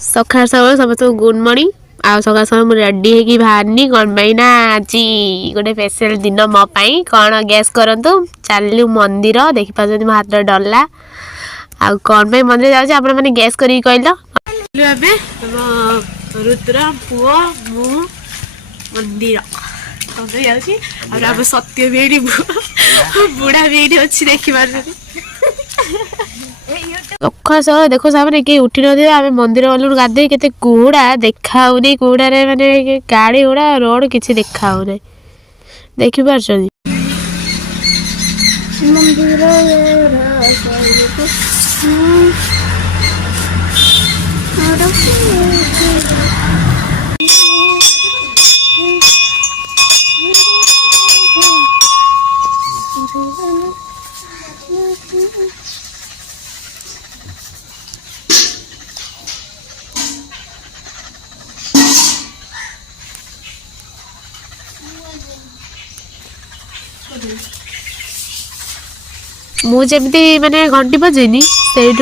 सकाळ सकाळ समस्त गुड मॉर्निंग आ सकाळ सकाळ मुझे रेडी होगी बाहरनी कौन पाईना आज गोटे स्पेशल दिन मो पाई कौन गैस करंतु चलू मंदिर देखि पाछन मो हाथ डरला आ कौन पे मंदिर जाउछ आपण माने गैस करी कहलो एबे रुद्र पुओ मु मंदिर कौन जाउछि और अब सत्य बेडी बुढ़ा बेडी अछि देखि पाछन सकाल देखो सामने कि उठी न आम मंदिर गलु गाधे के कुहुड़ा देखाऊनी कुहुड़े माने गाड़ी गुड़ा रोड किसी देखाऊना देखी पार्छ मुझे माने घंटी बजेनी से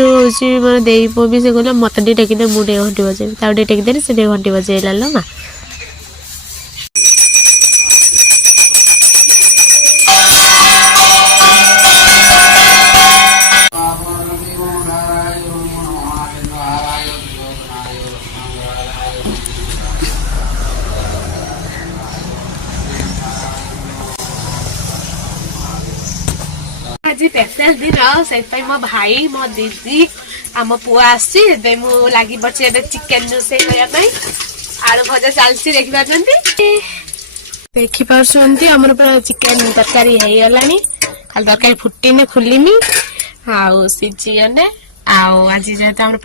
मोर दे भी से कहले मत टेकिदे मुझे घंटी बजे टेकिदे से घंटी बजेला लो ना आज स्पेशल दिन से मो भाई मो दीदी आम पुआ आसी लगी पड़ी चिकेन रोषे करने आलू भजा चलती देखी पार्टी आमर पूरा चिकेन तरकारी हो गला खाली तरकारी फुटीने खुलमी आउ सीझीगले आज जेहतु आम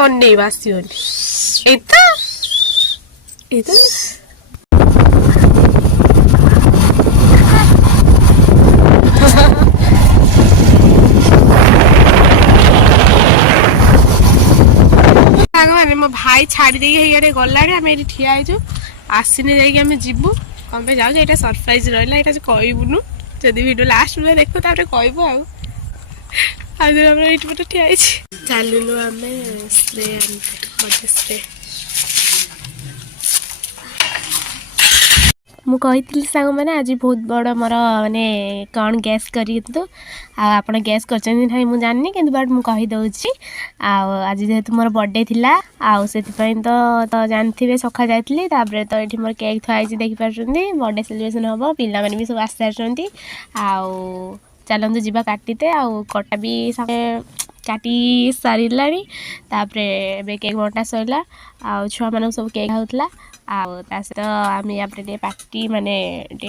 नहीं बासी मैंने मो भाई छाड़ी दे गला आम ये ठिया आसने जामें जीवु कौन पे जाऊ ये सरप्राइज रहा है कहबुनु जदि वीडियो लास्ट में देखु कहबू आज ये ठिया चलू आम स्प्रे स्प्रे मुझे सांग मैंने आज बहुत बड़ मोर माने कौन गैस करूँ आप गैस कर मुझे जानी कि बट मुझे आज जेहेतु मोर बर्थडे थिला आउ से तो जानते सका जाइली तो ये मोर केक थुआई देखिपार बर्थडे सेलिब्रेशन हम पिला भी सब आसी सारी आउ चलतु जीवा काटीते आउ कटा भी काटी सारा तापर केक बंटा सरला आउ छुआ मान सब केक खाऊला सहित आम या पार्टी माने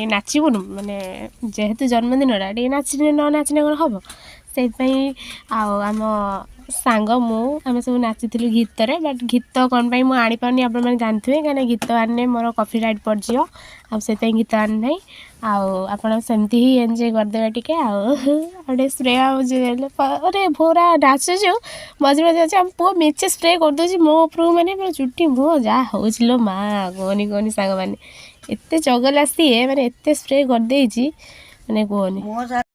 नाचबुन माने जेहेतु जन्मदिन नाचने न नाचने कौन हम से आम सांग मुझे सब नाची गीत बट गीत कौन पाई मुझे आनी पार्नी आप जानते कहीं गीत आने मोर कॉपी राइट पड़ो से गीत आनी ना आपमती ही एंजॉय करदे टे आए स्प्रे अरे पूरा नाचुच मझे मझे अच्छे आम पुआ मेचे स्प्रे करदे मो उपरू मैंने पूरा चुटी मुह जहाँ हो माँ कहनी कहनी सांग मैंने एत चगला सी मैंने एत स्प्रे करदे मैंने कहनी